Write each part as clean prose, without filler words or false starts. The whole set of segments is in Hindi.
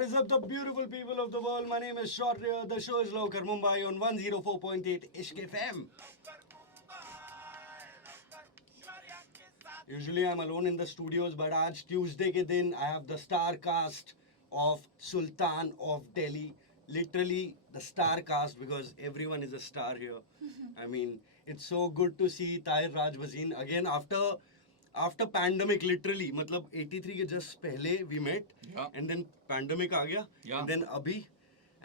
What is up, the beautiful people of the world? My name is Shaurya. The show is Lokar Mumbai on 104.8 Ishq FM. Usually I'm alone in the studios, but आज Tuesday के दिन I have the star cast of Sultan of Delhi. Literally the star cast because everyone is a star here. I mean, it's so good to see Tahir Rajbazin again after pandemic. Literally, मतलब 83 के just पहले we met, Yeah. and then pandemic आ गया, Yeah. and then अभी,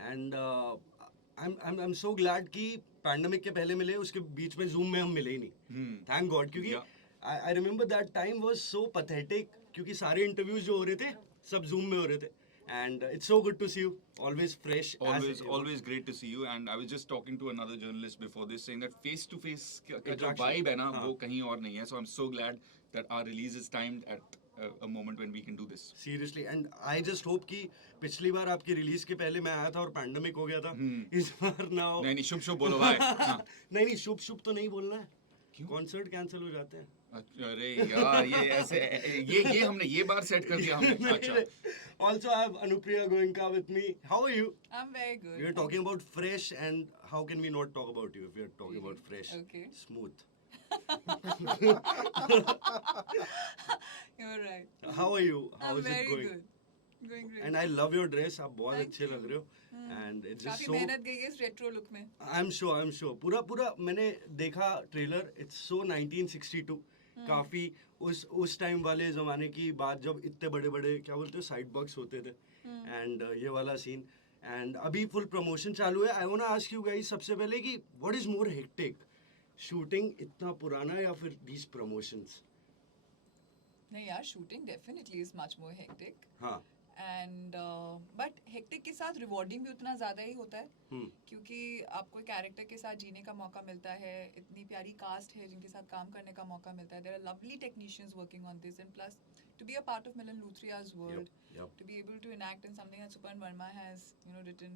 and I'm so glad कि pandemic के पहले मिले, उसके बीच में Zoom में हम मिले ही नहीं. Thank God, क्योंकि Yeah. I remember that time was so pathetic क्योंकि सारे interviews जो हो रहे थे सब Zoom में हो रहे थे. And it's so good to see you, always fresh. Always great to see you. And I was just talking to another journalist before this, saying that face to face का जो Attraction. vibe है ना, हाँ. वो कहीं और नहीं है. So I'm so glad that our release is timed at a moment when we can do this. Seriously, and I just hope कि पिछली बार आपकी रिलीज के पहले मैं आया था और पैंडेमिक हो गया था. इस बार now नहीं शुभ बोलो भाई. हाँ. नहीं शुभ तो नहीं बोलना है. कॉन्सर्ट कैंसिल हो जाते हैं. अरे यार ये ऐसे ये हमने ये बार सेट कर दिया हमने. अच्छा. Also, I have Anupriya Goenka with me. How are you? I'm very good. We are talking about fresh, and how can we not talk about you if we are talking about fresh? Okay. Smooth. You're right. How are you? How I'm is it very going? good. Going great. And I love your dress. आप बहुत Thank अच्छे you. लग रहे हो. And it's just काफी so. मेहनत गई है इस रेट्रो लुक में. I'm sure. पूरा मैंने देखा ट्रेलर. It's so 1962. काफी उस टाइम वाले जमाने की बात जब इतने बड़े क्या बोलते हैं साइड बॉक्स होते थे. एंड ये वाला सीन. एंड अभी फुल प्रमोशन चालू है. I want to ask you guys सबसे पहले कि what is more hectic, shooting इतना पुराना या फिर दीस प्रमोशंस? नहीं यार, shooting definitely is much more hectic. हाँ. एंड बट हेक्टिक के साथ रिवॉर्डिंग भी उतना ज़्यादा ही होता है. क्योंकि आपको कैरेक्टर के साथ जीने का मौका मिलता है. इतनी प्यारी कास्ट है जिनके साथ काम करने का मौका मिलता है. There are lovely technicians working on this, and plus to be a part of Milan Luthria's world, Yep. to be able to enact in something that Supan Verma has written.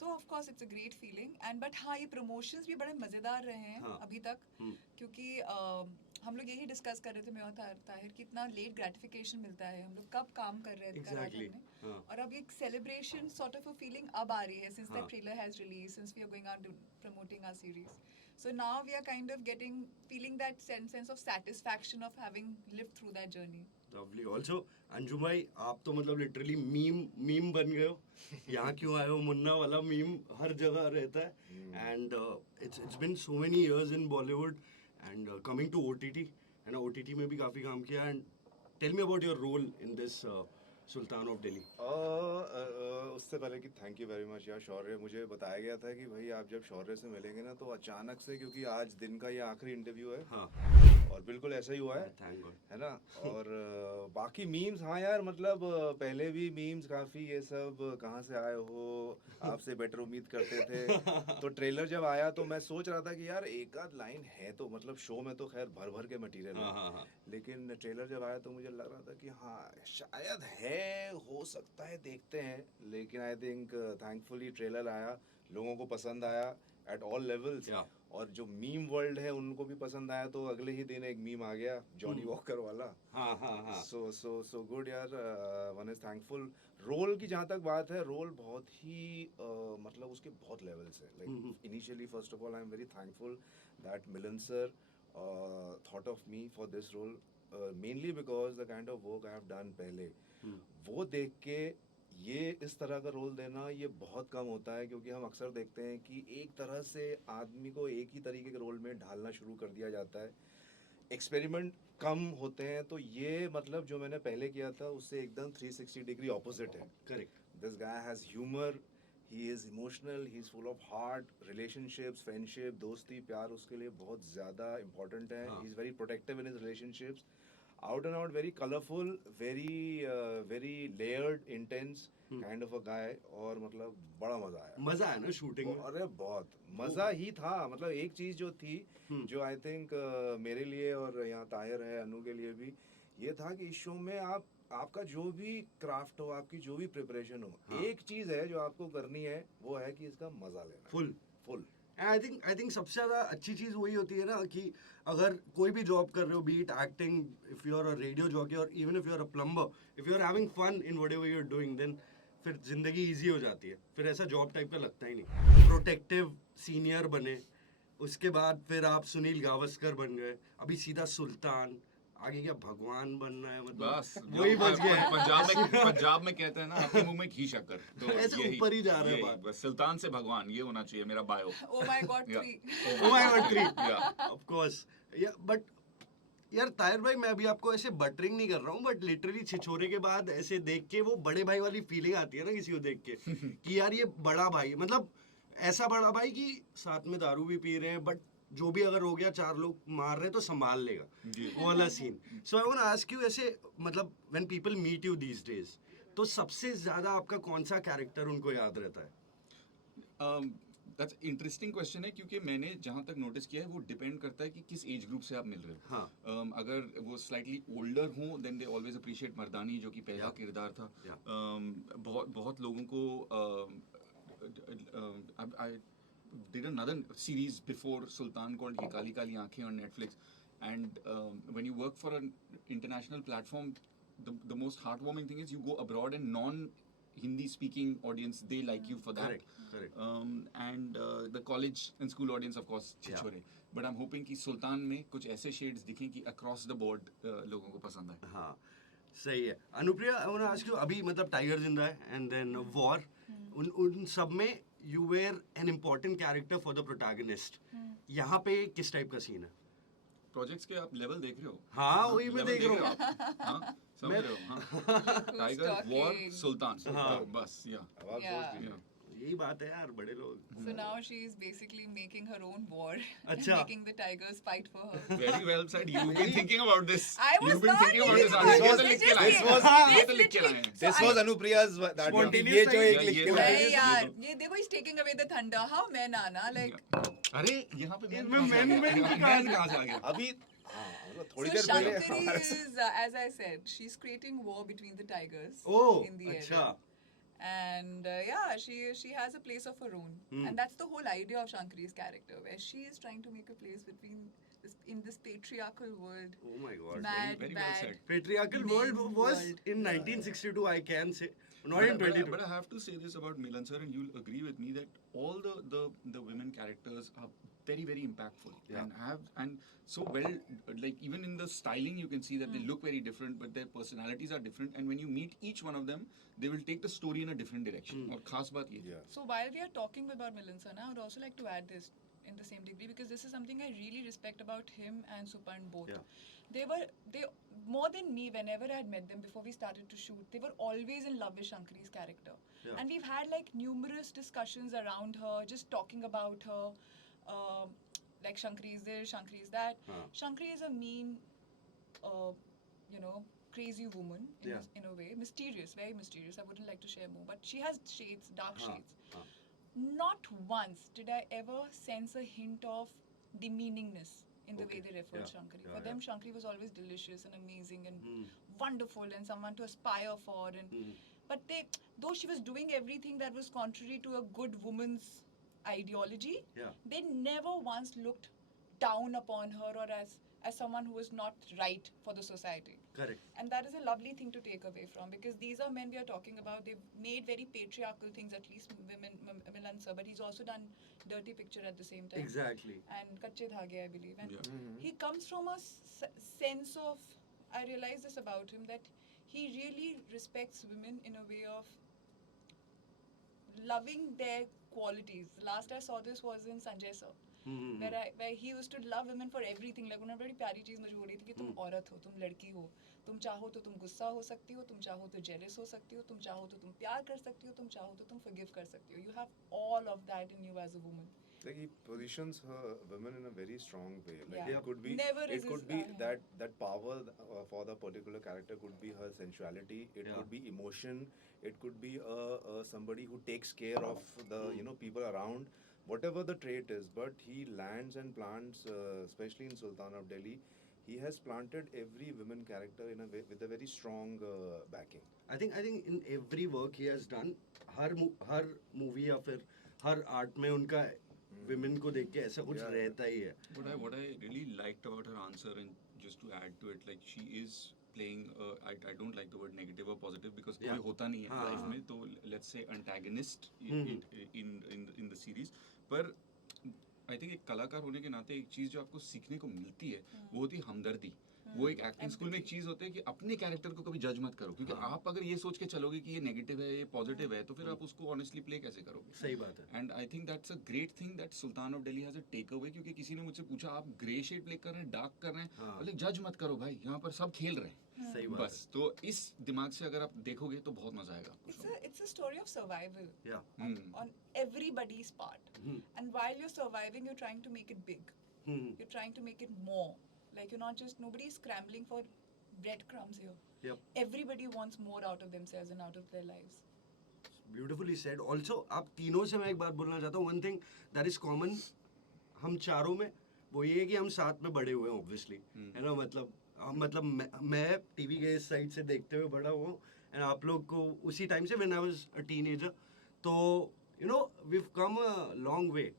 So of course it's a great feeling. And but हाँ, ये promotions भी बड़े मज़ेदार रहे हैं हाँ. अभी तक. क्योंकि हम लोग यही डिस्कस कर रहे थे मैं और ताहिर कि इतना लेट ग्रेटिफिकेशन मिलता है. हम लोग कब काम कर रहे थे Exactly. में, और अब एक celebration sort of a feeling अब आ रही है since the trailer has release, since we are going out promoting our series. So now we are kind of feeling that sense of satisfaction of having lived through that journey. Lovely. Also Anjum भाई, आप तो मतलब लिटरली मीम बन गए हो. यहाँ क्यों आए हो मुन्ना वाला मीम हर जगह रहता है. And it's been so many years in Bollywood and coming to OTT, and OTT में भी काफ़ी काम किया. And tell me about your role in this Sultan of Delhi. उससे पहले कि थैंक यू वेरी मच यार शौर्य. मुझे बताया गया था कि भाई आप जब शौर्य से मिलेंगे ना तो अचानक से, क्योंकि आज दिन का ये आखिरी इंटरव्यू है. हाँ. और बिल्कुल ऐसा ही हुआ है. Thank God. है ना. और बाकी मीम्स, हाँ यार मतलब पहले भी मीम्स काफ़ी, ये सब कहाँ से आए हो, आपसे बेटर उम्मीद करते थे. तो ट्रेलर जब आया तो मैं सोच रहा था कि यार एक आध लाइन है तो, मतलब शो में तो खैर भर के मटेरियल है. हाँ. लेकिन ट्रेलर जब आया तो मुझे लग रहा था कि हाँ शायद है, हो सकता है, देखते हैं. लेकिन आई थिंक थैंकफुली ट्रेलर आया, लोगों को पसंद आया एट ऑल लेवल्स. और जो मीम वर्ल्ड है उनको भी पसंद आया. तो अगले ही दिन एक मीम आ गया जॉनी वॉकर वाला. हाँ. सो गुड यार. One is thankful. रोल की जहाँ तक बात है, रोल बहुत ही मतलब उसके बहुत लेवल्स है. Like initially first of all I am very thankful that Milan sir thought of me for this role, mainly because the kind of work I have done पहले. वो देख के ये इस तरह का रोल देना ये बहुत कम होता है. क्योंकि हम अक्सर देखते हैं कि एक तरह से आदमी को एक ही तरीके के रोल में ढालना शुरू कर दिया जाता है. एक्सपेरिमेंट कम होते हैं. तो ये मतलब जो मैंने पहले किया था उससे एकदम 360 डिग्री ऑपोजिट है. Correct. This guy has humour, he is emotional, he is full of heart. Relationships, friendship, दोस्ती, प्यार उसके लिए बहुत ज़्यादा इंपॉर्टेंट है. He is very protective in his relationships. Out and out, very colorful, very layered, intense kind of a guy. और मतलब बड़ा मजा आया ना शूटिंग में. अरे बहुत मजा ही था. मतलब एक चीज जो थी जो आई थिंक मेरे लिए और यहाँ ताहिर है, अनु के लिए भी, ये था कि इस शो में आपका जो भी क्राफ्ट हो, आपकी जो भी प्रिपरेशन हो, एक चीज है जो आपको करनी है, वो है कि इसका मजा लेना. फुल. आई थिंक सबसे ज़्यादा अच्छी चीज़ वही होती है ना कि अगर कोई भी जॉब कर रहे हो, be it acting, if you are a radio jockey और even if you are a plumber, if you are having fun in whatever you are doing, then फिर जिंदगी इजी हो जाती है, फिर ऐसा जॉब टाइप का लगता ही नहीं। प्रोटेक्टिव सीनियर बने, उसके बाद फिर आप सुनील गावस्कर बन गए, अभी सीधा सुल्तान, आगे क्या भगवान बनना है, मतलब बस वही बच गया। पंजाब में कहते हैं ना, आपके मुंह में घी शक्कर, तो ऐसे ऊपर ही जा रहा है यही, बात। बस सुल्तान से भगवान, ये होना चाहिए मेरा bio. Oh my God, Yeah. 3. Oh my God, 3. Yeah. Of course. Yeah, but यार ताहिर भाई, मैं अभी आपको ऐसे बटरिंग नहीं कर रहा हूँ, बट लिटरली छिछोरे के बाद ऐसे देख के वो बड़े भाई वाली फीलिंग आती है ना किसी को देख के कि यार ये बड़ा भाई, मतलब ऐसा बड़ा भाई कि साथ में दारू भी पी रहे हैं, बट जो भी अगर हो गया, 4 लोग मार रहे हैं तो संभाल लेगा, जी। वो वाला सीन। So I want to ask you, ऐसे मतलब when people meet you these days, तो सबसे ज्यादा आपका कौन सा कैरेक्टर उनको याद रहता है? दैट्स इंटरेस्टिंग क्वेश्चन है, क्योंकि मैंने जहाँ तक नोटिस किया है वो डिपेंड करता है कि किस एज ग्रुप से आप मिल रहे हो। हाँ। अगर वो स्लाइटली ओल्डर हो, देन दे ऑलवेज अप्रिशिएट मर्दानी, जो कि पहला Yeah. किरदार था। Yeah. बहुत लोगों को I did another series before Sultan called Ye Kali Kali Aankhein on Netflix, and when you work for an international platform, the most heartwarming thing is you go abroad and non-Hindi speaking audience, they like you for that. Correct. And the college and school audience, of course, Yeah. Chhichhore. But I'm hoping कि सुल्तान में कुछ ऐसे shades दिखें कि across the board लोगों को पसंद आए. हाँ, सही है। Anupriya, I want to ask you, अभी मतलब टाइगर जिंदा है एंड देन वॉर, उन सब में you were an important character for the protagonist. यहाँ पे किस टाइप का सीन है? प्रोजेक्ट्स के आप लेवल देख रहे हो? हाँ, वही मैं level देख रहा हूँ। आप? हाँ, समझ रहे हो? हाँ. Tiger, war, talking? सुल्तान. हाँ. बस, या. अब आप Yeah. सोच लीजिए। यही बात है यार, बड़े लोग। So now she is basically making her own war and अच्छा। making the tigers fight for her. Very well said. You've been thinking about this. I was You've been not thinking about thinking this. about ये this. तो लिख के This लाए just हैं. came. ये तो लिख के लाए हैं. So This I- was Anupriya's that one. Spontaneous ये जो time. एक लिख ये के तो लाए। नहीं ये यार, तो- ये देखो, he's taking away the thunder. How men are ना, like अरे यहाँ पे इसमें मैन मैन कहाँ से आ गया? अभी हाँ, मतलब थोड़ी so देर पहले Shankari हमारे is, as I said, she's creating war between the tigers Oh, in the अच्छा। area. And yeah, she has a place of her own, and that's the whole idea of Shankari's character, where she is trying to make a place between in this patriarchal world, Oh my God. mad, very well bad. said. Patriarchal Men world was world. in 1962, I can say. Not in But 22. I have to say this about Milan sir, and you'll agree with me that all the women characters are very, very impactful. Yeah. And so well, like even in the styling you can see that they look very different, but their personalities are different, and when you meet each one of them, they will take the story in a different direction. और खास बात ये है. Yeah. So while we are talking about Milan Sana, I would also like to add this in the same degree, because this is something I really respect about him and Suparn both. Yeah. They more than me, whenever I had met them before we started to shoot, they were always in love with Shankari's character. Yeah. And we've had like numerous discussions around her, just talking about her, like Shankari is this, Shankari is that. Shankari is a mean, crazy woman in a way, mysterious, very mysterious. I wouldn't like to share more, but she has shades, dark shades. Not once did I ever sense a hint of demeaningness in the way they referred Shankari. For them, Shankari was always delicious and amazing and wonderful and someone to aspire for. And but though she was doing everything that was contrary to a good woman's ideology, they never once looked down upon her or as someone who was not right for the society. Correct. And that is a lovely thing to take away from, because these are men we are talking about. They've made very patriarchal things, at least women, Milan sir, but he's also done Dirty Picture at the same time. Exactly. And Kache Dhage, I believe. And he comes from a sense of, I realize this about him, that he really respects women in a way of loving their qualities. The last I saw this was in Sanjay sir. Where he used to love women for everything. Like उन्होंने बड़ी प्यारी चीज मुझे बोली थी कि तुम औरत हो, तुम लड़की हो, तुम चाहो तो तुम गुस्सा हो सकती हो, तुम चाहो तो जेलस हो सकती हो, तुम चाहो तो तुम प्यार कर सकती हो, तुम चाहो तो तुम forgive कर सकती हो. You have all of that in you as a woman. Like he positions her women in a very strong way. Like Yeah. it could be, Never it could be resist, that power for the particular character could be her sensuality. It could be emotion. It could be somebody who takes care of the people around. Whatever the trait is, but he lands and plants, especially in Sultan of Delhi, he has planted every women character in a way with a very strong backing. I think in every work he has done, her movie या फिर हर art में उनका women को देख के ऐसा कुछ रहता ही है. What I really liked about her answer, and just to add to it, like she is playing I don't like the word negative or positive because Yeah. कोई होता नहीं है हाँ, लाइफ हाँ. में, तो let's say antagonist hmm. in the series. पर आई थिंक एक कलाकार होने के नाते एक चीज जो आपको सीखने को मिलती है वो होती है हमदर्दी. वो एक एक्टिंग स्कूल में एक चीज होती है कि अपने कैरेक्टर को कभी जज मत करो, क्योंकि हाँ. आप अगर ये सोच के चलोगे कि ये नेगेटिव है ये पॉजिटिव है तो फिर आप उसको ऑनेस्टली प्ले कैसे करोगे. सही बात है. And I think that's a great thing that Sultan of Delhi has a takeaway, क्योंकि किसी ने मुझसे पूछा आप ग्रे शेड प्ले कर रहे हैं डार्क कर रहे हैं, हाँ. बोले जज मत करो भाई, यहाँ पर सब खेल रहे हैं सही बात बस. तो इस दिमाग से अगर आप देखोगे तो बहुत मजा आएगा आपको. It's a story of survival है. Yeah. on everybody's part. Hmm. And while you're surviving, you're trying to make it big. Hmm. You're trying to make it more. Like you're not just, nobody's scrambling for breadcrumbs here. Yep. Everybody wants more out of themselves and out of their lives. Beautifully said. Also आप तीनों से मैं एक बात बोलना चाहता हूँ. One thing that is common हम चारों में, वो ये है कि हम साथ में बड़े हुए हैं ऑब्वियसली, है ना. मतलब मैं टीवी के इस साइड से देखते हुए बड़ा हुआ हूँ एंड आप लोग को उसी टाइम से when I was a teenager. तो you know we have come a long way,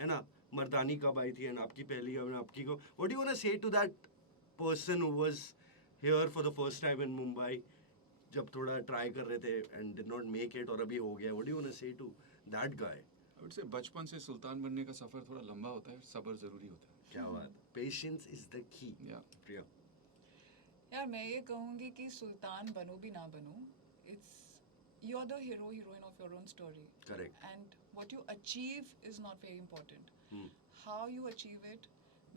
है ना. मर्दानी कब आई थी एंड आपकी पहली और आपकी को, what do you want to say to that person who was here for the first time in Mumbai, जब थोड़ा ट्राई कर रहे थे and did not make it और अभी हो गया. What do you want to say to that guy? I would say बचपन से सुल्तान बनने का सफर थोड़ा लंबा होता है, सब्र जरूरी होता है. क्या बात. Patience is the key. या प्रिया. यार मैं ये कहूँगी कि सुल्तान बनो भी ना बनो, it's you're the hero heroine of your own story. Correct. And what you achieve is not very important. Hmm. How you achieve it,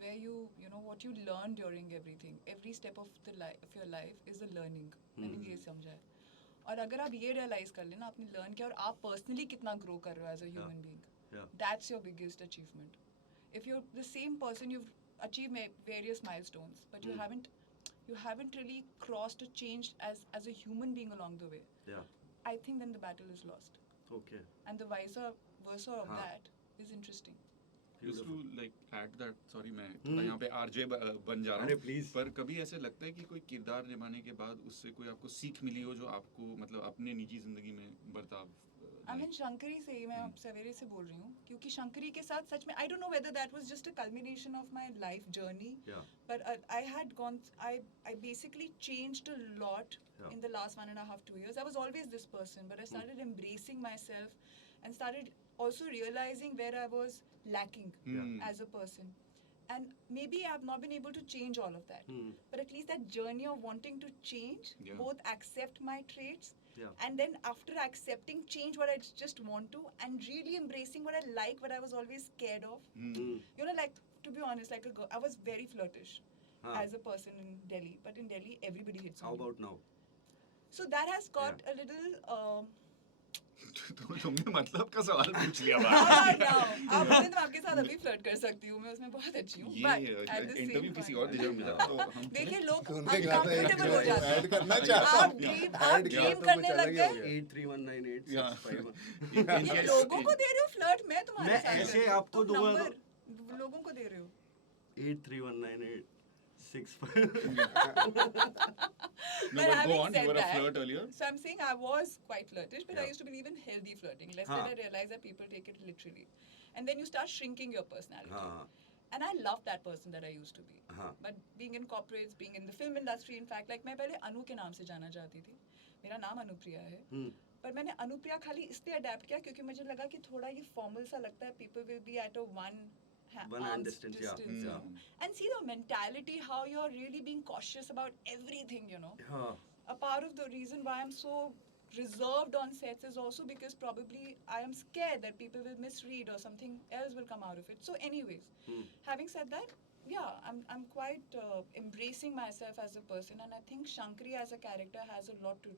where you know what you learn during everything, every step of the life of your life is a learning. मैंने ये समझा है. और अगर आप ये realize कर लेना आपने learn किया और आप personally कितना grow कर रहे हो as a human being, Yeah. that's your biggest achievement. If you're the same person, you've achieved various milestones, but you haven't really crossed or changed as a human being along the way. Yeah. I think then the battle is lost. Okay. And the vice versa of हाँ. that is interesting. just to Beautiful. like add that, sorry मैं थोड़ा यहाँ पे आरजे बन जा रहा अरे हूँ, please. पर कभी ऐसे लगता है कि कोई किरदार निभाने के बाद उससे कोई आपको सीख मिली हो जो आपको मतलब अपने निजी जिंदगी में बर्ताव I mean शंकरी से ही मैं सवेरे से बोल रही हूँ क्योंकि शंकरी के साथ सच में I don't know whether that was just a culmination of my life journey, Yeah. but I had gone I basically changed a lot Yeah. in the last 1.5 2 years. I was always this person, but I started embracing myself and started also realizing where I was lacking Hmm. as a person. And maybe I've not been able to change all of that, Hmm. but at least that journey of wanting to change, Yeah. both accept my traits, Yeah. and then after accepting, change what I just want to, and really embracing what I like, what I was always scared of. Hmm. You know, like, to be honest, like a girl, I was very flirtish Huh. as a person in Delhi, but in Delhi, everybody hits How on me. about now? So that has got a little. तुमने मतलब का सवाल पूछ लिया Now, बात. आप बोले तो मैं आपके साथ अभी फ्लर्ट कर सकती हूँ, मैं उसमें बहुत अच्छी हूँ. But ये at the इंटरव्यू same किसी point- और डिजर्व मिला तो हम देखिए लोग उनके साथ एक uncomfortable हो जाते ऐड हैं. करना चाहता आप हूँ ड्रीम किया तो करने कुछ लग अलग ही हो गए. गया। 83198651. ये लोगों को दे रहे हो फ्लर्ट, मैं तुम्हारे मैं साथ कर ऐसे रही हूँ. आपको तुम दूंगा नंबर लोगों को दे रहे हो. 83198651. No, But but go having on, you said were a that, flirt earlier. So I'm saying I was quite flirtish, but I Yeah. used to believe in healthy flirting. Less हाँ. than I realized that people take it literally, and then you start shrinking your personality. हाँ. And I love that person that I used to be. हाँ. But being in corporates, being in the film industry, in fact, like मैं पहले अनु के नाम से जाना चाहती थी. मेरा नाम अनुप्रिया है. Hmm. पर मैंने अनुप्रिया खाली इसलिए अडेप्ट किया क्योंकि मुझे लगा कि थोड़ा ये फॉर्मल सा लगता है. People will be at a one hand arm's distance, yeah. yeah. Hmm. And see the mentality, how you're really being cautious about everything, you know. हाँ. A part of the reason why I'm so reserved on sets is also because probably I am scared that people will misread or something else will come out of it. So anyways, having said that, yeah, I'm quite embracing myself as a person, and I think Shankari as a character has a lot to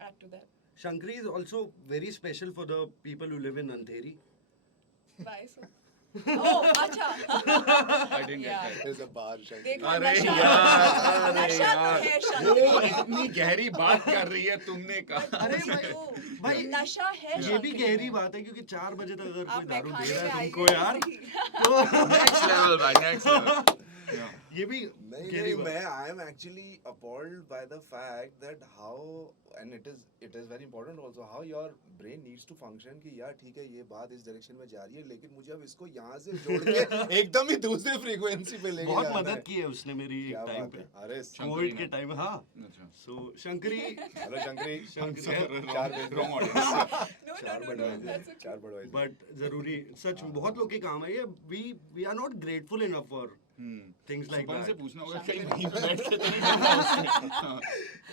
add to that. Shankari is also very special for the people who live in Andheri. Why so? Oh, acha. I didn't get Yeah. that. There's a bar Shankari. देखो अरे नशा यार, नशा तो है वो Shankari. इतनी गहरी बात कर रही है तुमने कहा. अरे भाई, भाई, नशा है ये भी Shankari गहरी में. बात है क्योंकि 4 बजे तक अगर आप कोई दारू मैं दे खाने रहा में है आइए तुमको यार, जैसे कि- तो Next level भाई, next level. Yeah. ये भी नहीं scary नहीं बात। मैं I am actually appalled by the fact that how and it is very important also how your brain needs to function कि यार ठीक है ये बात इस डायरेक्शन में जा रही है लेकिन मुझे अब इसको यहाँ से जोड़ के एकदम ही दूसरी फ्रीक्वेंसी पे लेके बहुत जाना मदद है। की है उसने मेरी एक क्या टाइम बात पे, है अरे कोविड के टाइम, हाँ। अच्छा। सो शंकरी हेलो शंकरी शंकरी चार भेज Wrong audience. No, चार no, बढ़वाए that's okay. चार बढ़वाए बट जरूरी सच में बहुत लोग के काम है ये, we are not grateful enough for things like सुपन से दैट। पूछना होगा कहीं वहीं पे बैठ के तो नहीं करना उसने। हाँ।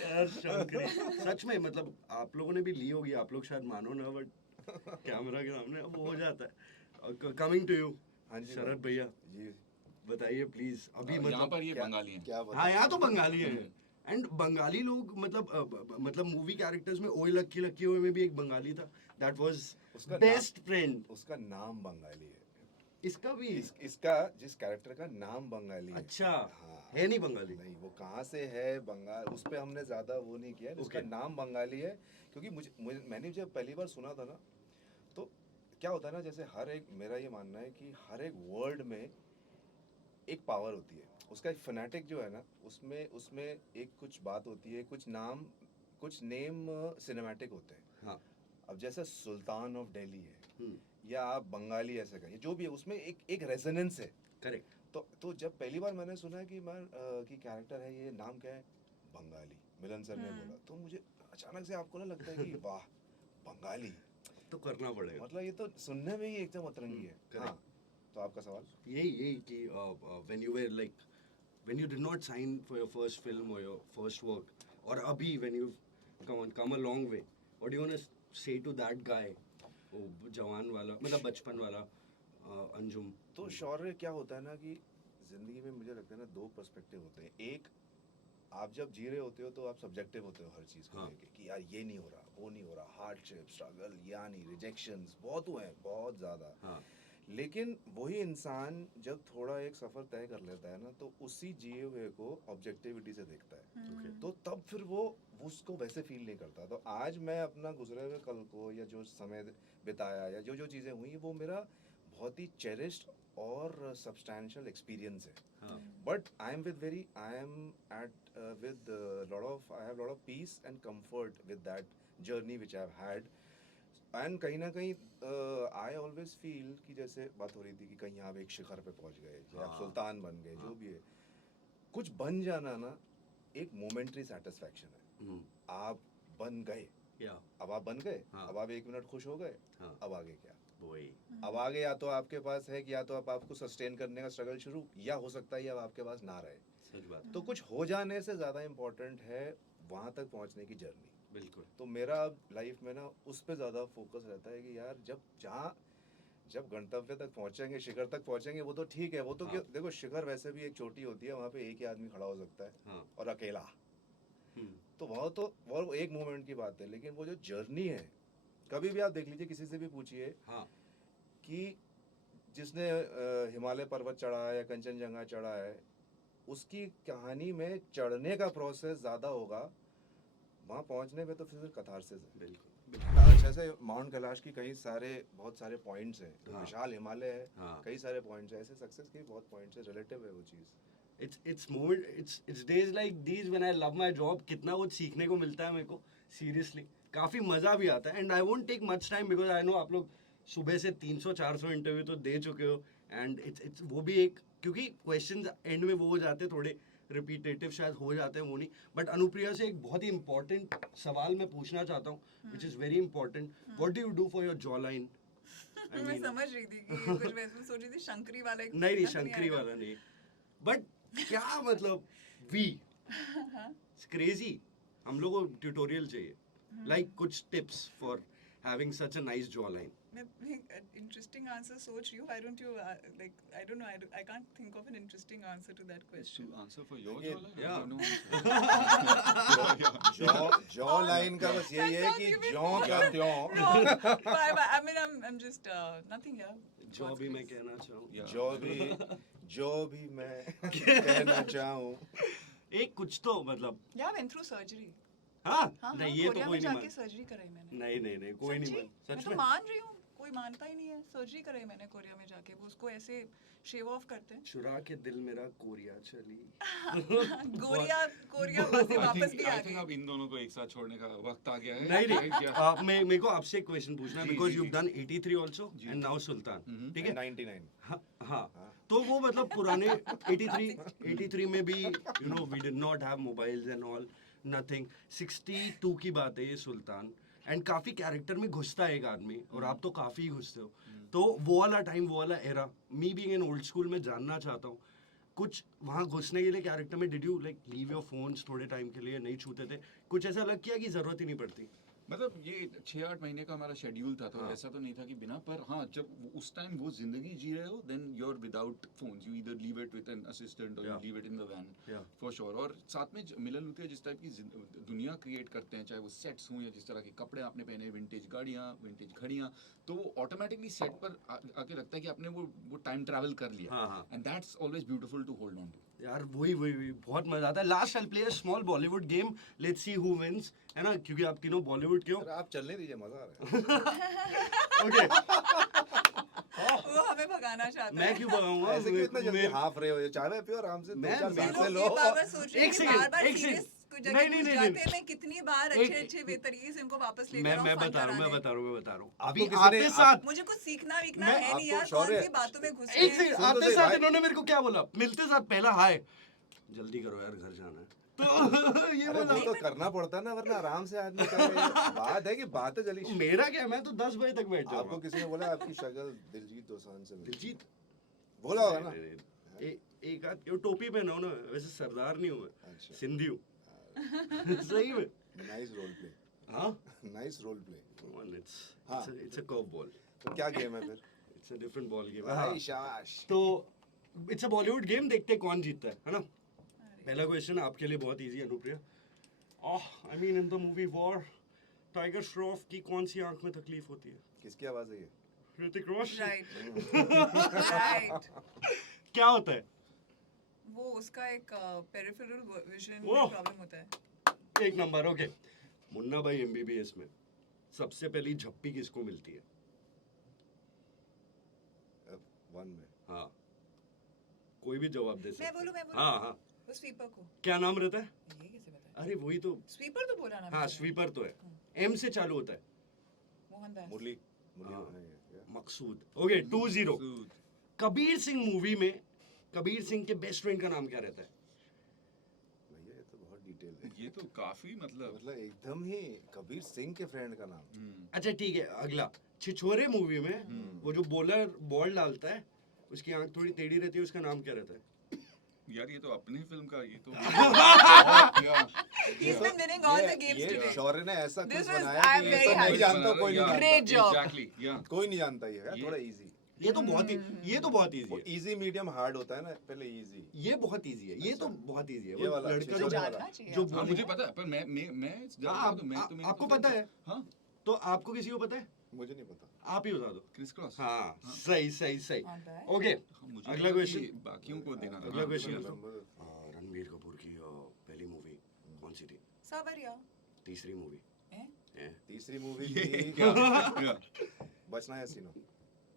यार शंकरी सच में मतलब आप लोगों ने भी ली होगी, आप लोग शायद मानो ना बट कैमरा के सामने अब वो हो जाता है। कमिंग टू यू हाँ जी शरद भैया, जी बताइए प्लीज। अभी यहाँ मतलब पर ये क्या- बंगाली हैं। क्या हाँ बताएं? यहाँ तो बंगाली है, एंड बंगाली लोग मतलब मूवी कैरेक्टर्स में ओए लक्की लक्की ओए में भी एक बंगाली था, दैट वाज उसका बेस्ट फ्रेंड। उसका नाम बंगाली है इसका भी इसका जिस कैरेक्टर का नाम बंगाली है अच्छा हाँ है नहीं बंगाली? नहीं वो कहाँ से है बंगाल उस पे हमने ज्यादा वो नहीं किया उसका Okay. नाम बंगाली है क्योंकि मैंने जब पहली बार सुना था ना तो क्या होता है ना जैसे हर एक मेरा ये मानना है कि हर एक वर्ड में एक पावर होती है उसका एक फनेटिक जो है ना उसमें उसमें एक कुछ बात होती है कुछ नाम कुछ नेम सिनेमैटिक होते हैं हाँ अब जैसे सुल्तान ऑफ दिल्ली है हम्म, या आप बंगाली ऐसे कहिए जो भी है उसमें एक रेजोनेंस है करेक्ट। तो जब पहली बार मैंने सुना कि कि कैरेक्टर है ये नाम क्या है बंगाली मिलन सर ने बोला तो मुझे अचानक से आपको ना लगता है कि वाह बंगाली तो करना पड़ेगा। मतलब ये तो सुनने में ही एकदम अतरंगी है correct. हाँ तो आपका सवाल यही कि when you were like when you did not sign for your first film और योर फर्स्ट वर्क और अभी when you come a long way, what do you want to say to that guy, वो जवान वाला मतलब बचपन वाला अंजुम? तो शौर्य क्या होता है ना कि जिंदगी में मुझे लगता है ना दो पर्सपेक्टिव होते हैं एक आप जब जी रहे होते हो तो आप सब्जेक्टिव होते हो हर चीज़ को हाँ. लेके कि यार ये नहीं हो रहा वो नहीं हो रहा हार्डशिप स्ट्रगल यानी रिजेक्शंस बहुत हुए हैं बहुत ज़्यादा हाँ लेकिन वही इंसान जब थोड़ा एक सफ़र तय कर लेता है ना तो उसी जिए हुए को ऑब्जेक्टिविटी से देखता है ओके तो तब फिर वो उसको वैसे फील नहीं करता तो आज मैं अपना गुजरे हुए कल को या जो समय बिताया या जो जो चीज़ें हुई वो मेरा बहुत ही चेरिस्ड और सब्सटैंशियल एक्सपीरियंस है हाँ but I am at with I have lot of peace and comfort with that journey which I have had and कहीं ना कहीं I always feel कि जैसे बात हो रही थी कि कहीं आप एक शिखर पे पहुंच गए या आप हाँ। सुल्तान बन गए जो हाँ। भी है कुछ बन जाना ना एक मोमेंट्री सेटिस्फैक्शन है हम्म, आप बन गए या अब आप बन गए हाँ। अब आप 1 मिनट खुश हो गए हाँ अब आगे क्या वही अब आगे या तो आपके पास है कि या तो आप आपको सस्टेन करने का स्ट्रगल शुरू या हो सकता है अब आपके पास ना रहे सच बात तो कुछ हो जाने से ज़्यादा इम्पोर्टेंट है वहाँ तक पहुँचने की जर्नी बिल्कुल। तो मेरा अब लाइफ में ना उस पर ज़्यादा फोकस रहता है कि यार जब गंतव्य तक पहुँचेंगे शिखर तक पहुँचेंगे वो तो ठीक है वो तो हाँ। क्यों देखो शिखर वैसे भी एक चोटी होती है वहाँ पे एक ही आदमी खड़ा हो सकता है हाँ और अकेला हम्म, तो वो एक मोमेंट की बात है लेकिन वो जो जर्नी है कभी भी आप देख लीजिए किसी से भी पूछिए हाँ कि जिसने हिमालय पर्वत चढ़ा है या कंचनजंगा चढ़ा है उसकी कहानी में चढ़ने का प्रोसेस ज़्यादा होगा वहाँ पहुँचने पे तो फिर कथारसिस है बिल्कुल अच्छा से माउंट कैलाश की बहुत सारे पॉइंट्स हैं हाँ। विशाल हिमालय है हाँ कई सारे पॉइंट्स हैं ऐसे सक्सेस के बहुत पॉइंट्स है रिलेटिव है वो चीज़ it's days like these when I love my job, कितना कुछ सीखने को मिलता है मेरे को सीरियसली, काफ़ी मज़ा भी आता है and I won't take much time because I know आप लोग सुबह से 300-400 इंटरव्यू तो दे चुके हो एंड इट्स वो भी एक क्योंकि क्वेश्चंस एंड में वो हो जाते हैं थोड़े रिपीटेटिव शायद हो जाते हैं वो नहीं बट अनुप्रिया से एक बहुत ही इंपॉर्टेंट सवाल मैं पूछना चाहता हूँ which is very important, what do you do for your jaw line? मैं समझ रही थी कि कुछ वैसे सोच रही थी शंकरी वाला एक नहीं ना शंकरी आएगा। वाला नहीं बट क्या मतलब वी इट्स क्रेजी हम लोग को ट्यूटोरियल चाहिए लाइक कुछ tips for having such a nice jaw line. मैं इंटरेस्टिंग आंसर सोच रही हूँ why don't you like I don't know I can't think of an interesting answer to that question To answer for your Yeah. jawline? Yeah. Jaw line का बस यही है कि जॉ का त्यों no I mean I'm just nothing yeah जो भी मैं कहना चाहूँ Yeah. जो भी मैं कहना चाहूँ एक कुछ तो मतलब yeah I went through surgery हाँ हाँ नहीं ये तो कोरिया कोई में नहीं जाके मान सर्जरी कराई मैंने नहीं कोई नहीं मान मैं सच तो में मान रही हूँ कोई मानता ही नहीं है। सर्जरी कराई मैंने कोरिया में जाके, वो उसको ऐसे शेव ऑफ करते हैं। चुरा के दिल मेरा कोरिया चली। कोरिया से वापस भी आ I think अब गई। इन दोनों को एक साथ छोड़ने का वक्त आ गया है। नहीं नहीं क्या? आप मैं मेरे को आपसे एक क्वेश्चन पूछना है जी, बिकॉज जी, यू जी। Done 83 also and now Sultan, ठीक है? 99 हाँ हाँ, तो वो मतलब पुराने 83 में भी you know we did not have mobiles and all, nothing. 62 की बात है ये सुल्तान, एंड काफी कैरेक्टर में घुसता है एक आदमी, और आप तो काफी घुसते हो। तो वो वाला टाइम, वो वाला era, me being in old school में जानना चाहता हूँ कुछ वहाँ घुसने के लिए कैरेक्टर में। Did you like leave your phones थोड़े टाइम के लिए, नहीं छूते थे? कुछ ऐसा लग किया कि जरूरत ही नहीं पड़ती? मतलब ये 6-8 महीने का हमारा शेड्यूल था, तो हाँ। ऐसा तो नहीं था कि बिना, पर हाँ जब उस टाइम वो जिंदगी जी रहे हो, then you are without phones, you either leave it with an assistant और you Yeah. Leave it in the van Yeah. For sure. और साथ में मिलन लुथिया जिस टाइप की दुनिया क्रिएट करते हैं, चाहे वो सेट्स हों या जिस तरह के कपड़े आपने पहने, विंटेज गाड़ियाँ, विंटेज घड़ियाँ, तो वो ऑटोमेटिकली सेट पर आके लगता है कि आपने वो टाइम ट्रैवल कर लिया, हाँ, हाँ। And that's always beautiful to hold on to. यार वही बहुत मजा आता है। Last I play a small Bollywood game, let's see who wins, है ना? क्योंकि आप तीनों बॉलीवुड के हो। सर आप चलने दीजिए, मजा आ रहा है। ओके, वो हमें भगाना चाहता मैं है। क्यों बताऊंगा? ऐसे क्यों इतना जल्दी हाफ रहे हो? ये चाय पियो आराम से, मैं- 2-4 मैं सांसें लोग लो। ये बार-बार सोच रहे हैं एक कि सेकंड, बार-बार एक सीरियस सेकंड। कोई नहीं, जगह नहीं, घुस नहीं, जाते नहीं। हैं। मैं कितनी बार एक- अच्छे बेतरीके से इनको वापस लेकर मैं आऊं मैं फन बता रहा हूँ कराने। अभी आपको किसी आते ने- साथ मुझे कुछ सीखना वीखना मैं- है नहीं आपको यार, कौन शौर्य- सी बातों में घुस एक रहे सेकंड, हैं। सुन तो आते सही साथ भाई। इन्होंने मेरे को क्या बोला? मिलते साथ पहला हाय, जल्दी करो यार घर जाना है। तो ये अरे बोला। वो तो करना पड़ता है ना, वरना आराम से आदमी करे। बात है कि बात है जली। मेरा क्या, मैं तो 10 बजे तक बैठ आपको जाऊंगा। किसी ने बोला आपकी शक्ल दिलजीत दोसांझ से मिलती है? दिलजीत बोला होगा ना? नहीं, नहीं, नहीं। एक आध ये टोपी पहना हो ना, वैसे सरदार नहीं हूँ मैं, अच्छा। सिंधी हूँ। सही में। नाइस रोल प्ले, हाँ, नाइस रोल प्ले। हाँ। it's a curve ball. तो क्या गेम है फिर? It's a different ball game. भाई हाँ। शाबाश। तो इट्स अ बॉलीवुड गेम, देखते हैं कौन जीतता है ना? पहला क्वेश्चन आपके लिए बहुत इजी है Anupriya. I mean in the movie war, tiger Shroff की कौन सी आंख में तकलीफ होती है? किसकी आवाज है ये? ऋतिक रोशन। Right right. क्या होता है? वो उसका एक पेरिफेरल विजन वो। में प्रॉब्लम होता है। एक नंबर, ओके। मुन्ना भाई एमबीबीएस में सबसे पहली झप्पी किसको मिलती है? वन में। हाँ, कोई भी जवाब दे सकता मैं है। बोलूं हाँ हाँ, वो स्वीपर को। क्या नाम रहता है? ये कैसे पता? अरे वही तो। स्वीपर तो बोला ना हाँ, मैंने। स्वीपर तो है, एम से चालू होता है। मोहनदास। मुरली। हाँ। मुरली yeah. मकसूद। ओके, 2-0। कबीर सिंह मूवी में कबीर सिंह के बेस्ट फ्रेंड का नाम क्या रहता है? भैया ये तो बहुत डिटेल है। ये तो काफी मतलब मतलब एकदम ही कबीर सिंह के फ्रेंड का नाम। अच्छा ठीक है, अगला। छिछोरे मूवी में वो जो बॉलर बॉल डालता है, उसकी आंख थोड़ी टेढ़ी रहती है, उसका नाम क्या रहता है? यार ये तो अपनी फिल्म का, ये तो He's been winning all the games ये today. शौर्य ने ऐसा This कुछ was- बनाया I'm कि ये very सब नहीं happy. जानता, कोई नहीं Great जानता। job. एग्जैक्टली या कोई नहीं जानता ये है, ये- थोड़ा इजी। ये तो बहुत ही, ये तो बहुत इजी वो है। इजी मीडियम हार्ड होता है ना, पहले इजी। ये बहुत इजी है, ये तो बहुत इजी है। ये वो वाला, लड़का छिछोरे जो वाला। जानना चाहिए जो आपको। हाँ बोले- मुझे पता है, पर मैं हाँ, तो मैं तुम्हें आपको पता है? हाँ, तो आपको किसी को पता है? मुझे नहीं पता। आप ही बता दो। Criss cross. हाँ, सही सही सही। आता है। ओके, मुझे अगला लगा क्वेश्चन। कि बाकियों को देना था। अगला हाँ, क्वेश्चन। बोलो। Remember- रणबीर कपूर की पहली मूवी कौन सी थी? सावरिया। तीसरी मूवी? हैं? तीसरी मूवी ये थी क्या? क्या? बचना है सीनो।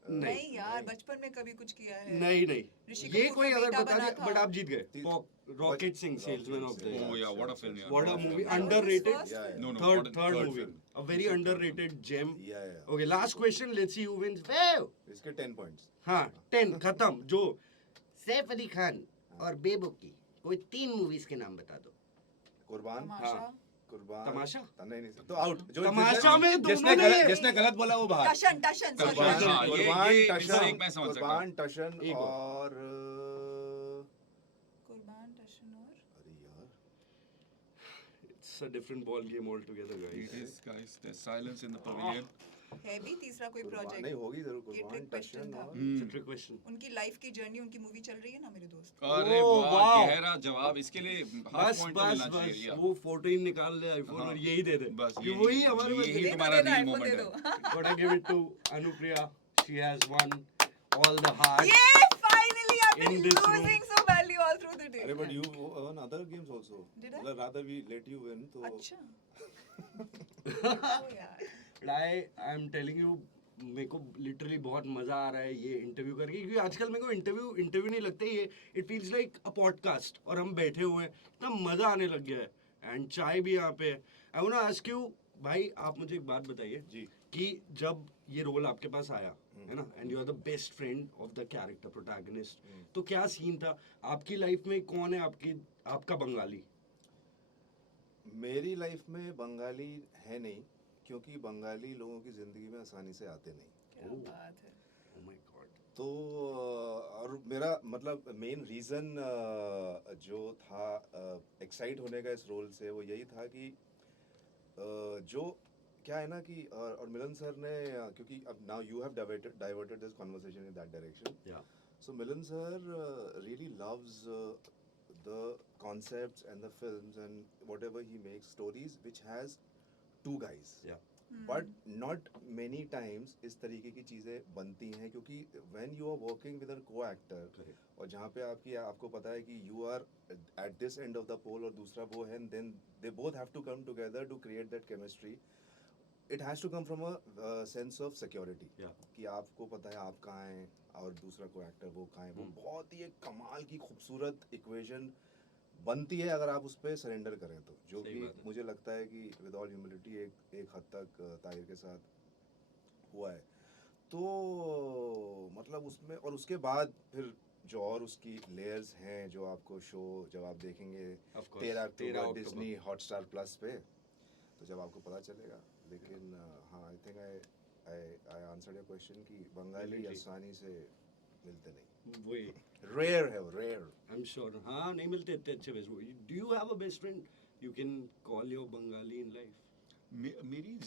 नहीं यार, बचपन में कभी कुछ किया है। नहीं नहीं, ऋषि ये कपूर कोई का अगर बेटा बता बना दिया, था। बट आप जीत गए। ती- rocket Singh, salesman of the Oh yeah, what a film, yeah. What a What a movie, film. underrated. First Yeah, film. yeah. No, no, Third third movie, film. a very underrated gem. Yeah, yeah. Okay, last question. Let's see who wins. Wow! इसके 10 पॉइंट्स। हाँ, 10 खत्म। जो सैफ अली खान और बेबो की कोई 3 मूवीज के नाम बता दो। कुर्बान। तमाशा। कुर्बान। तमाशा? नहीं नहीं, तो आउट। तमाशा में दोनों ने- जिसने गलत बोला वो बाहर। टशन टशन sorry, कुर्बान, टशन। हाँ, ये- कुर्बान, ये टशन, एक मैं समझ सकता कुर्बान, टशन एक और। और कुर्बान टशन और अरे यार It's a different ball game altogether, It guys. is, guys. There's silence in the pavilion. है भी तीसरा कोई कुर्बान नहीं प्रोजेक्ट। होगी जरूर। ये कुर्बान, trick question टशन था। और It's a trick question. उनकी लाइफ की जर्नी, उनकी मूवी चल रही है ना मेरे दोस्त। अरे Oh, वाह, wow. गहरा जवाब। इसके लिए हाफ बस पॉइंट तो बस मिलना बस चाहिए। वो फोटो ही निकाल ले आईफोन हाँ। और यही दे दे। बस कि यही- वही हमारे पास यही है। तुम्हारा दे दो, real iPhone moment दे है। दो। Gotta give it to Anupriya. She has won all the hearts. Yeah, finally I've been In this room. losing so badly all through the day. अरे but you won other games also. Did I? मतलब rather we let you win तो अच्छा। Oh यार। But I am telling you, मेरे को लिटरली बहुत मजा आ रहा है ये इंटरव्यू करके, क्योंकि आजकल मेरे को इंटरव्यू नहीं लगता ये, it feels like a podcast और हम बैठे हुए हैं, इतना मजा आने लग गया है, एंड चाय भी यहाँ पे है। I want to ask you भाई, आप मुझे एक बात बताइए जी। कि जब ये रोल आपके पास आया है ना, and you are the best friend of the character protagonist, तो क्या सीन था आपकी लाइफ में? कौन है आपका बंगाली? मेरी लाइफ में बंगाली है नहीं, क्योंकि बंगाली लोगों की ज़िंदगी में आसानी से आते नहीं। क्या ओह। बात है। Oh my God. तो और मेरा मतलब मेन रीज़न जो था एक्साइट होने का इस रोल से, वो यही था कि जो क्या है ना कि और मिलन सर ने क्योंकि अब now you have diverted this conversation in that direction. Yeah. So Milan sir really loves the concepts and the films and whatever he makes stories which has two guys. Yeah. But not many times इस तरीके की चीज़ें बनती हैं, क्योंकि when you are working with a co-actor Correct. और जहाँ पे आपको पता है कि you are at this end of the pole और दूसरा वो है, and then they both have to come together to create that chemistry. It has to come from a sense of security. Yeah. कि आपको पता है आप कहाँ हैं और दूसरा कोई एक्टर वो कहाँ है। वो बहुत ही एक कमाल की खूबसूरत इक्वेशन बनती है अगर आप उस पर सरेंडर करें तो, जो सही कि बात है। मुझे लगता है कि विद ऑल ह्यूमिलिटी एक हद तक ताहिर के साथ हुआ है। तो मतलब उसमें, और उसके बाद फिर जो और उसकी लेयर्स हैं जो आपको शो जब आप देखेंगे Of course. 13 13 October October. Disney Hotstar plus पे, तो जब आपको पता चलेगा। लेकिन हाँ, I think I answered your question कि बंगाली Definitely. आसानी से मिलते नहीं, वही रेयर है वो, रेयर। आई एम श्योर, हाँ नहीं मिलते इतने अच्छे best. Do you have a best friend you can call your Bengali in life? मेरी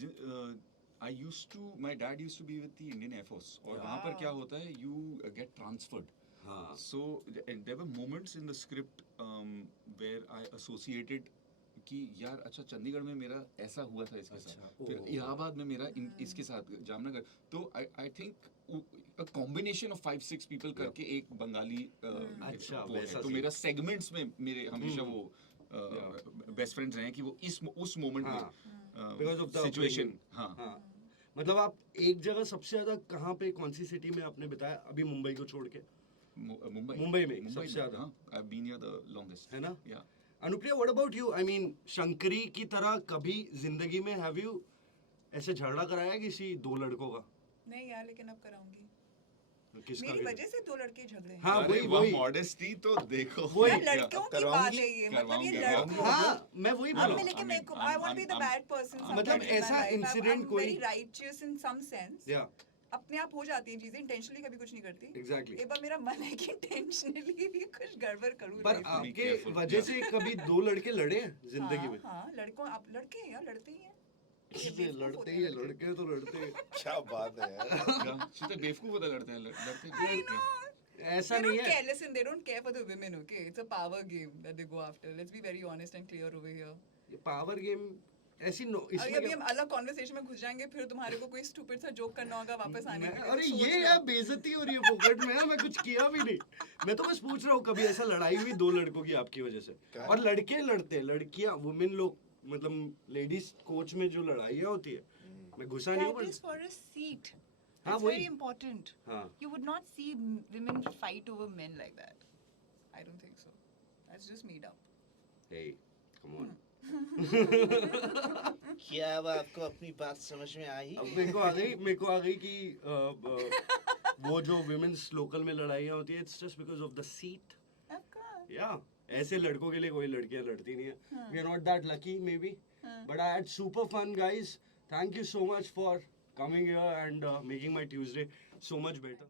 I use to, my dad use to be with the Indian air force, और Yeah. वहाँ पर क्या होता है, यू गेट ट्रांसफर्ड. हाँ। So there were moments in the script where I associated कि यार अच्छा चंडीगढ़ में मेरा ऐसा हुआ था इसके अच्छा, साथ, फिर ओह। इलाहाबाद में मेरा इसके साथ, जामनगर, तो I think a combination of 5-6 people करके एक बंगाली अच्छा, वो है, वैसा तो scene। मेरा सेगमेंट्स में मेरे हमेशा वो बेस्ट फ्रेंड्स रहे हैं कि वो उस मोमेंट हाँ, में because of the situation. upbringing. हाँ, हाँ, मतलब आप एक जगह सबसे ज्यादा कहाँ पे, कौन सी सिटी में आपने बिताया अभी मुंबई को छोड़ के? मुंबई में सबसे ज्यादा। हाँ, I've been here the longest. है ना? Yeah. Anupriya, what about you? I mean Shankari की तरह कभी जिंदगी में हैव यू ऐसे झगड़ा कराया किसी दो लड़कों का? नहीं यार, लेकिन अब कराऊंगी। किसका? मेरी वजह से 2 लड़के झगड़े हैं। हाँ, अरे वही वाह, वही। मॉडेस्टी तो देखो. वही। यार, लड़कियों की बात है ये, मतलब ये लड़कों। हाँ, मैं वही अब बोला। मैं लेकिन मेरे को I want to be the bad person मतलब sometimes in my ऐसा life. incident I'm कोई- very righteous in some sense. या अपने आप हो जाती हैं चीजें, इंटेंशनली कभी कुछ नहीं करती। एग्जैक्टली। एक बार मेरा मन है कि इंटेंशनली भी कुछ गड़बड़ करूँ पर life में। आपके careful. वजह से कभी दो लड़के लड़े हैं जिंदगी हाँ, में? हाँ, लड़कों, आप लड़के हैं यार, लड़ते ही हैं। ये इसलिए बेवकूफ लड़ते होते ही हैं है, लड़के तो लड़ते हैं। क्या बात है यार। सीधे बेवकूफ होता लड़ते हैं, लड़ते I हैं. know. ऐसा They नहीं don't है। care. Listen, they don't care for the women, okay? It's a power game that they go after. Let's be very honest and clear over here. ये पावर गेम ऐसी नो, अभी इसमें अभी क्या- हम अलग कॉन्वर्सेशन में घुस जाएंगे, फिर तुम्हारे को कोई स्टूपिड सा जोक करना होगा वापस आने के लिए। अरे सोच ये लो। यार बेइज्जती हो रही है फोकट में, मैं कुछ किया भी नहीं। मैं तो बस पूछ रहा हूँ कभी ऐसा लड़ाई हुई दो लड़कों की आपकी वजह से? क्या? और लड़के लड़ते हैं, लड़कियां वुमेन लोग, मतलब लेडीज कोच में जो लड़ाइयाँ होती है, मैं घुसा नहीं That हूँ is for a seat. हाँ, It's वही। very important. हाँ। You would not see women fight over men like that. I don't think so. That's just made up. Hey, come on. क्या अब आपको अपनी बात समझ में आई? अब मेरे को आ गई कि वो जो विमेंस लोकल में लड़ाइयाँ होती है, it's just because of the seat. Of course. या ऐसे लड़कों के लिए कोई लड़कियां लड़ती नहीं है। We are not that lucky maybe, but I had super fun guys. Thank you so much for coming here and making my Tuesday so much better.